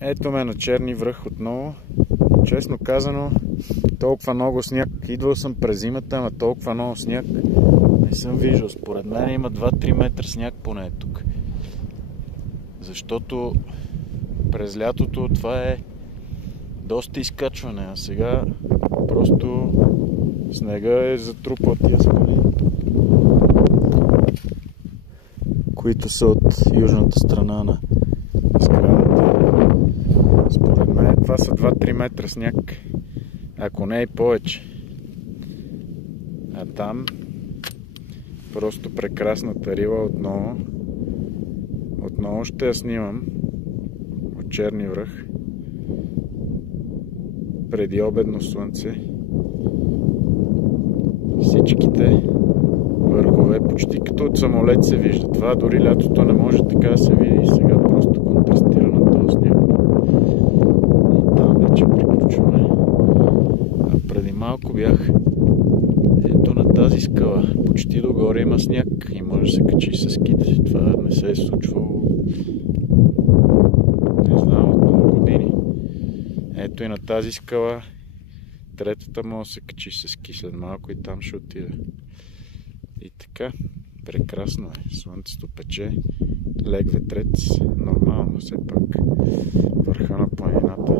Ето ме на Черни връх отново. Честно казано, толкова много сняг. Идвал съм през зимата, ама толкова много сняг не съм виждал. Според мен има 2-3 метра сняг поне тук. Защото през лятото това е доста изкачване, а сега просто снега е затрупал тия скали, които са от южната страна на сградата. Според мен това са 2-3 метра сняг, ако не и повече. А там просто прекрасната рива отново. Отново ще я снимам от Черни връх. Преди обедно слънце. Всичките върхове почти като от самолет се вижда. Това дори лятото не може така да се види. Сега просто контрастира на този сняг. И там вече приключваме. А преди малко бях ето на тази скала. Почти догоре има сняг и може да се качи с ските. Това не се е случвало, не знам, от много години. Ето и на тази скала. Третата може да се качи с ски след малко и там ще отида. И така, прекрасно е. Слънцето пече, лек ветрец, нормално все пак. Върха на планината.